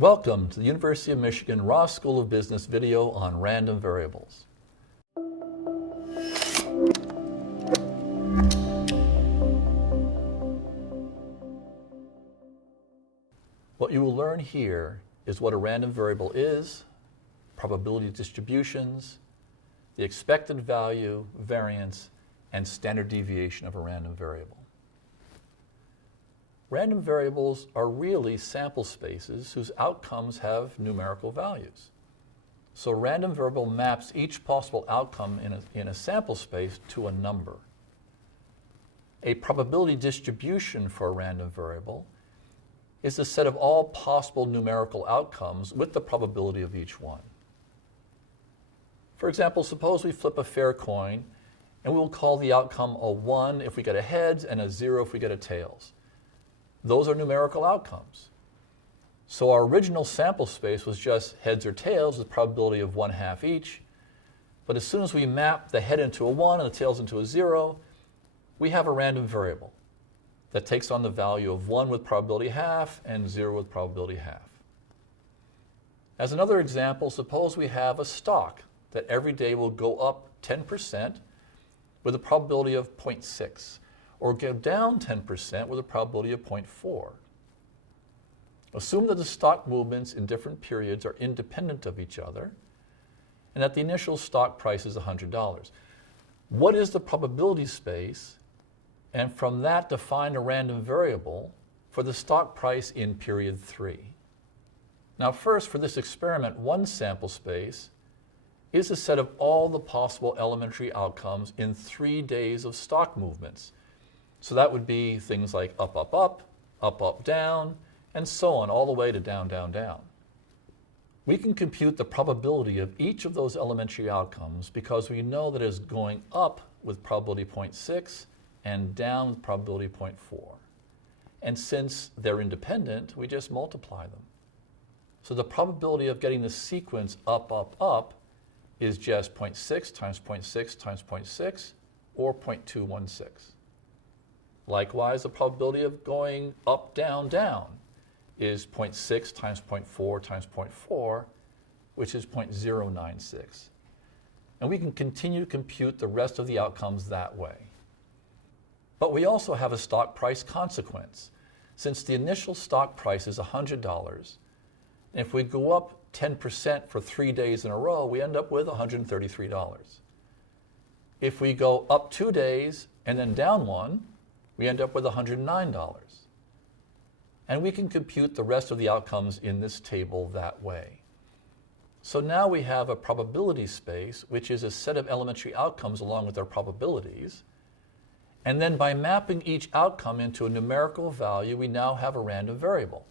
Welcome to the University of Michigan Ross School of Business video on random variables. What you will learn here is what a random variable is, probability distributions, the expected value, variance, and standard deviation of a random variable. Random variables are really sample spaces whose outcomes have numerical values. So a random variable maps each possible outcome in a sample space to a number. A probability distribution for a random variable is the set of all possible numerical outcomes with the probability of each one. For example, suppose we flip a fair coin and we'll call the outcome a 1 if we get a heads and a 0 if we get a tails. Those are numerical outcomes. So our original sample space was just heads or tails with probability of 1/2 each. But as soon as we map the head into a 1 and the tails into a 0, we have a random variable that takes on the value of 1 with probability 1/2 and 0 with probability 1/2. As another example, suppose we have a stock that every day will go up 10% with a probability of 0.6. or go down 10% with a probability of 0.4. Assume that the stock movements in different periods are independent of each other and that the initial stock price is $100. What is the probability space? And from that, define a random variable for the stock price in period 3. Now first, for this experiment, one sample space is a set of all the possible elementary outcomes in 3 days of stock movements. So that would be things like up, up, up, up, up, down, and so on, all the way to down, down, down. We can compute the probability of each of those elementary outcomes because we know that it is going up with probability 0.6 and down with probability 0.4. And since they're independent, we just multiply them. So the probability of getting the sequence up, up, up is just 0.6 times 0.6 times 0.6, or 0.216. Likewise, the probability of going up, down, down is 0.6 times 0.4 times 0.4, which is 0.096. And we can continue to compute the rest of the outcomes that way. But we also have a stock price consequence. Since the initial stock price is $100, and if we go up 10% for 3 days in a row, we end up with $133. If we go up 2 days and then down 1, we end up with $109. And we can compute the rest of the outcomes in this table that way. So now we have a probability space, which is a set of elementary outcomes along with their probabilities. And then by mapping each outcome into a numerical value, we now have a random variable.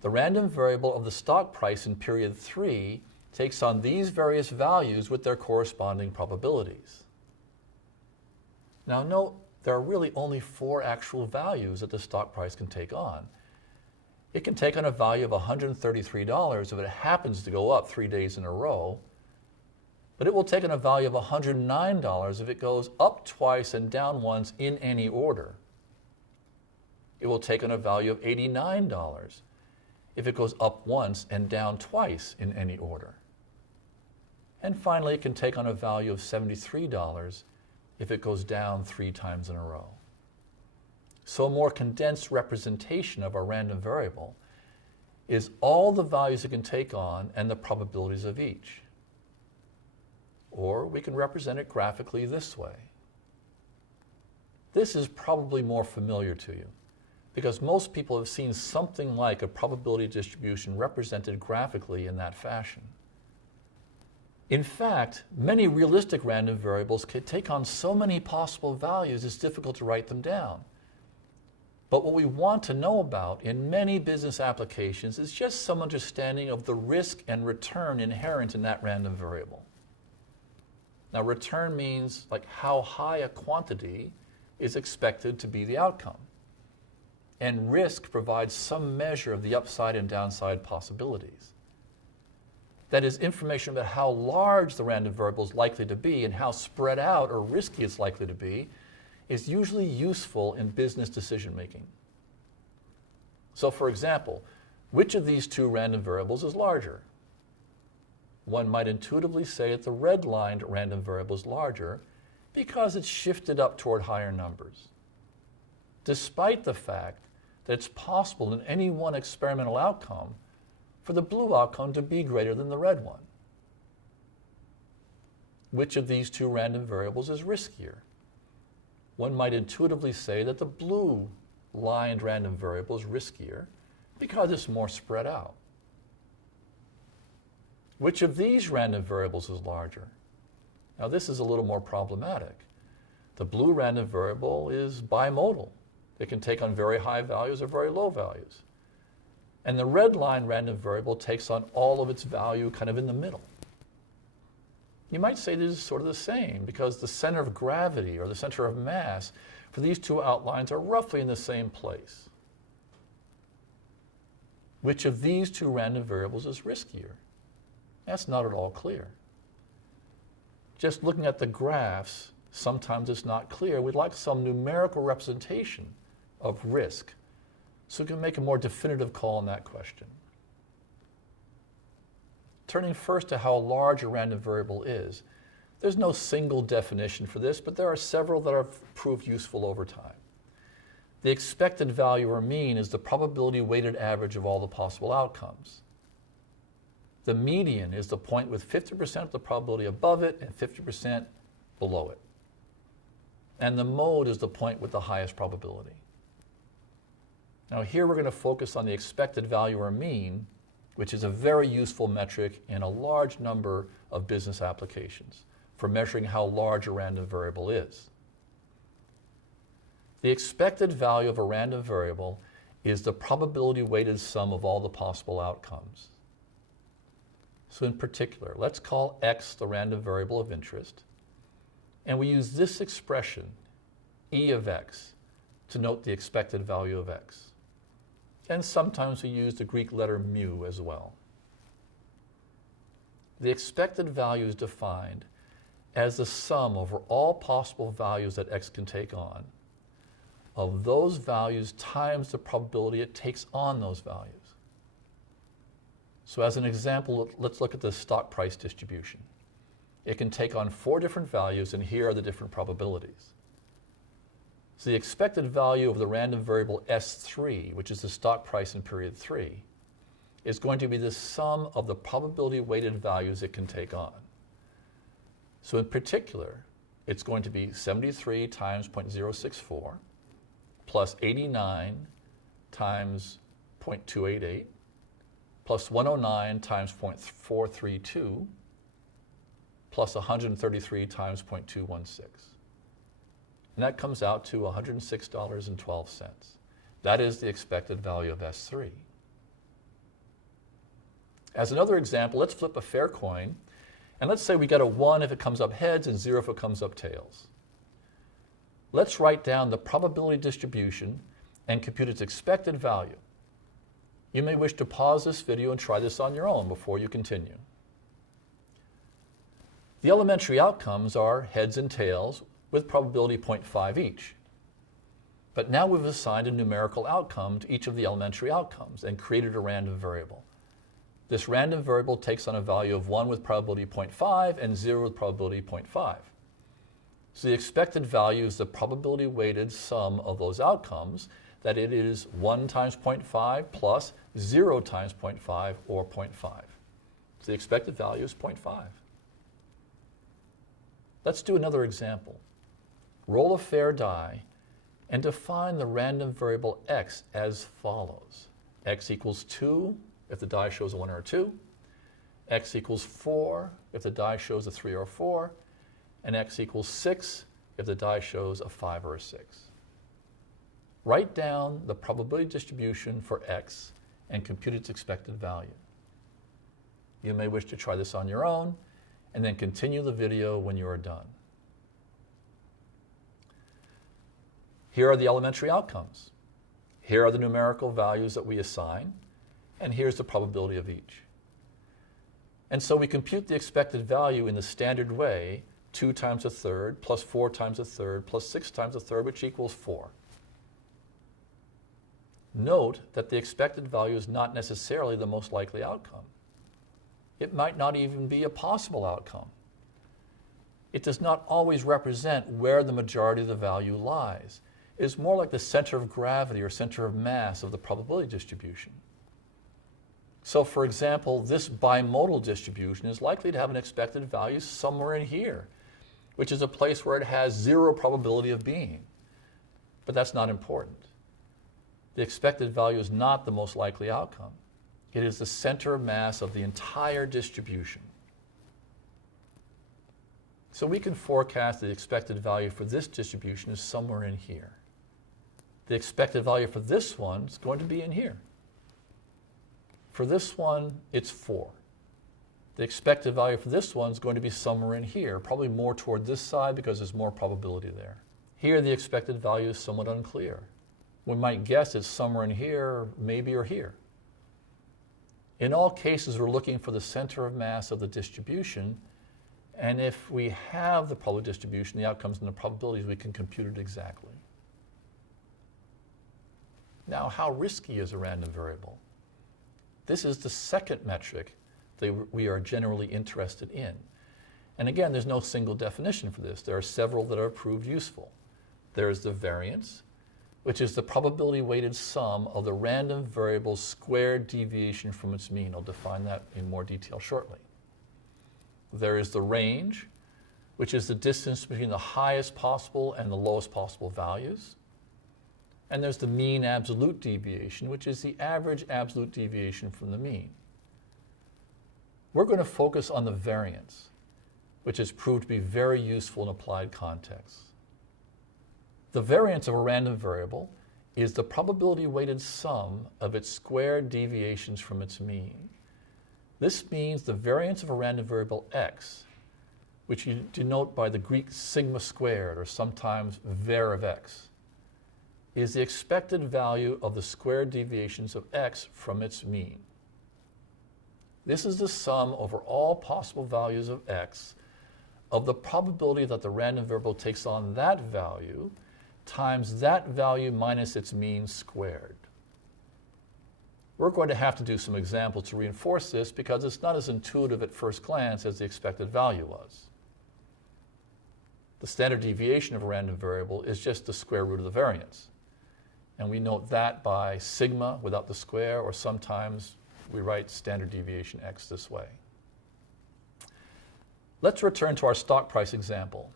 The random variable of the stock price in period 3 takes on these various values with their corresponding probabilities. Now note, there are really only 4 actual values that the stock price can take on. It can take on a value of $133 if it happens to go up 3 days in a row, but it will take on a value of $109 if it goes up twice and down once in any order. It will take on a value of $89 if it goes up once and down twice in any order. And finally, it can take on a value of $73 if it goes down 3 times in a row. So a more condensed representation of our random variable is all the values it can take on and the probabilities of each. Or we can represent it graphically this way. This is probably more familiar to you because most people have seen something like a probability distribution represented graphically in that fashion. In fact, many realistic random variables can take on so many possible values it's difficult to write them down. But what we want to know about in many business applications is just some understanding of the risk and return inherent in that random variable. Now, return means like how high a quantity is expected to be the outcome. And risk provides some measure of the upside and downside possibilities. That is, information about how large the random variable is likely to be and how spread out or risky it's likely to be is usually useful in business decision making. So for example, Which of these two random variables is larger? One might intuitively say that the red-lined random variable is larger because it's shifted up toward higher numbers, despite the fact that it's possible in any one experimental outcome for the blue outcome to be greater than the red one. Which of these two random variables is riskier? One might intuitively say that the blue-lined random variable is riskier because it's more spread out. Which of these random variables is larger? Now this is a little more problematic. The blue random variable is bimodal. It can take on very high values or very low values. And the red line random variable takes on all of its value kind of in the middle. You might say this is sort of the same because the center of gravity or the center of mass for these two outlines are roughly in the same place. Which of these two random variables is riskier? That's not at all clear. Just looking at the graphs, sometimes it's not clear. We'd like some numerical representation of risk so we can make a more definitive call on that question. Turning first to how large a random variable is, there's no single definition for this, but there are several that have proved useful over time. The expected value or mean is the probability weighted average of all the possible outcomes. The median is the point with 50% of the probability above it and 50% below it. And the mode is the point with the highest probability. Now here we're going to focus on the expected value or mean, which is a very useful metric in a large number of business applications for measuring how large a random variable is. The expected value of a random variable is the probability weighted sum of all the possible outcomes. So in particular, let's call x the random variable of interest, and we use this expression, e of x, to note the expected value of x. And sometimes we use the Greek letter mu as well. The expected value is defined as the sum over all possible values that x can take on of those values times the probability it takes on those values. So as an example, let's look at the stock price distribution. It can take on 4 different values, and here are the different probabilities. So the expected value of the random variable S3, which is the stock price in period 3, is going to be the sum of the probability weighted values it can take on. So in particular, it's going to be 73 times 0.064 plus 89 times 0.288 plus 109 times 0.432 plus 133 times 0.216. And that comes out to $106.12. That is the expected value of S3. As another example, let's flip a fair coin, and let's say we get a 1 if it comes up heads and 0 if it comes up tails. Let's write down the probability distribution and compute its expected value. You may wish to pause this video and try this on your own before you continue. The elementary outcomes are heads and tails with probability 0.5 each. But now we've assigned a numerical outcome to each of the elementary outcomes and created a random variable. This random variable takes on a value of 1 with probability 0.5 and 0 with probability 0.5. So the expected value is the probability weighted sum of those outcomes, that it is 1 times 0.5 plus 0 times 0.5 or 0.5. So the expected value is 0.5. Let's do another example. Roll a fair die and define the random variable x as follows. X equals 2 if the die shows a 1 or a 2, x equals 4 if the die shows a 3 or a 4, and x equals 6 if the die shows a 5 or a 6. Write down the probability distribution for x and compute its expected value. You may wish to try this on your own and then continue the video when you are done. Here are the elementary outcomes. Here are the numerical values that we assign, and here's the probability of each. And so we compute the expected value in the standard way, 2 times a third plus 4 times a third plus 6 times a third, which equals 4. Note that the expected value is not necessarily the most likely outcome. It might not even be a possible outcome. It does not always represent where the majority of the value lies. It is more like the center of gravity or center of mass of the probability distribution. So for example, this bimodal distribution is likely to have an expected value somewhere in here, which is a place where it has zero probability of being. But that's not important. The expected value is not the most likely outcome. It is the center of mass of the entire distribution. So we can forecast the expected value for this distribution is somewhere in here. The expected value for this one is going to be in here. For this one, it's 4. The expected value for this one is going to be somewhere in here, probably more toward this side because there's more probability there. Here, the expected value is somewhat unclear. We might guess it's somewhere in here, maybe or here. In all cases, we're looking for the center of mass of the distribution, and if we have the probability distribution, the outcomes and the probabilities, we can compute it exactly. Now, how risky is a random variable? This is the second metric that we are generally interested in. And again, there's no single definition for this. There are several that are proved useful. There is the variance, which is the probability weighted sum of the random variable's squared deviation from its mean. I'll define that in more detail shortly. There is the range, which is the distance between the highest possible and the lowest possible values. And there's the mean absolute deviation, which is the average absolute deviation from the mean. We're going to focus on the variance, which has proved to be very useful in applied contexts. The variance of a random variable is the probability weighted sum of its squared deviations from its mean. This means the variance of a random variable x, which you denote by the Greek sigma squared, or sometimes var of x, is the expected value of the squared deviations of x from its mean. This is the sum over all possible values of x of the probability that the random variable takes on that value times that value minus its mean squared. We're going to have to do some examples to reinforce this because it's not as intuitive at first glance as the expected value was. The standard deviation of a random variable is just the square root of the variance. And we note that by sigma without the square, or sometimes we write standard deviation x this way. Let's return to our stock price example.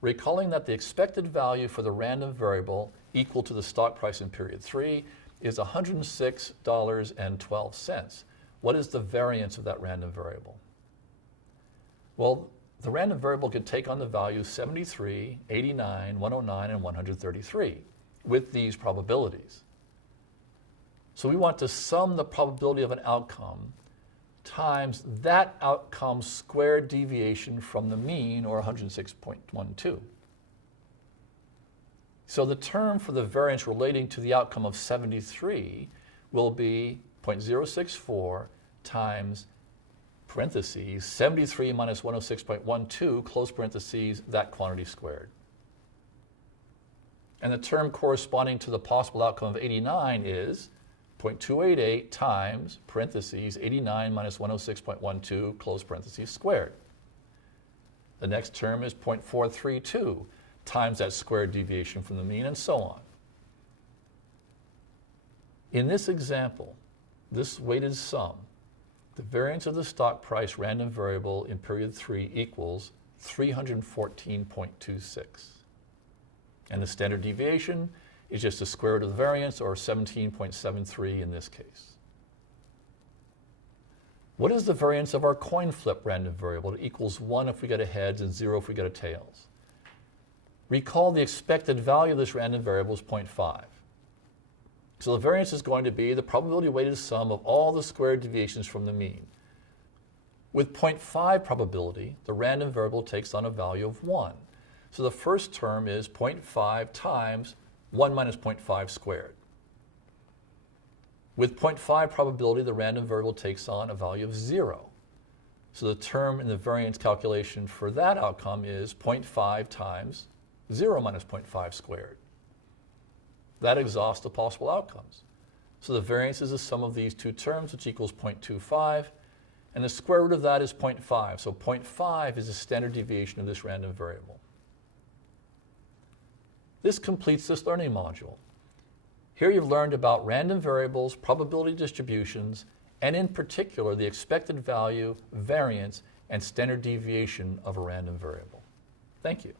Recalling that the expected value for the random variable equal to the stock price in period 3 is $106.12. What is the variance of that random variable? Well, the random variable could take on the values 73, 89, 109, and 133 with these probabilities. So we want to sum the probability of an outcome times that outcome's squared deviation from the mean, or 106.12. So the term for the variance relating to the outcome of 73 will be 0.064 times parentheses 73 minus 106.12 close parentheses that quantity squared. And the term corresponding to the possible outcome of 89 is 0.288 times parentheses 89 minus 106.12 close parentheses squared. The next term is 0.432 times that squared deviation from the mean, and so on. In this example, this weighted sum, the variance of the stock price random variable in period 3 equals 314.26. And the standard deviation is just the square root of the variance, or 17.73 in this case. What is the variance of our coin flip random variable? It equals 1 if we get a heads and 0 if we get a tails. Recall the expected value of this random variable is 0.5. So the variance is going to be the probability weighted sum of all the squared deviations from the mean. With 0.5 probability, the random variable takes on a value of 1. So the first term is 0.5 times 1 minus 0.5 squared. With 0.5 probability, the random variable takes on a value of 0. So the term in the variance calculation for that outcome is 0.5 times 0 minus 0.5 squared. That exhausts the possible outcomes. So the variance is the sum of these two terms, which equals 0.25, and the square root of that is 0.5. So 0.5 is the standard deviation of this random variable. This completes this learning module. Here you've learned about random variables, probability distributions, and in particular the expected value, variance, and standard deviation of a random variable. Thank you.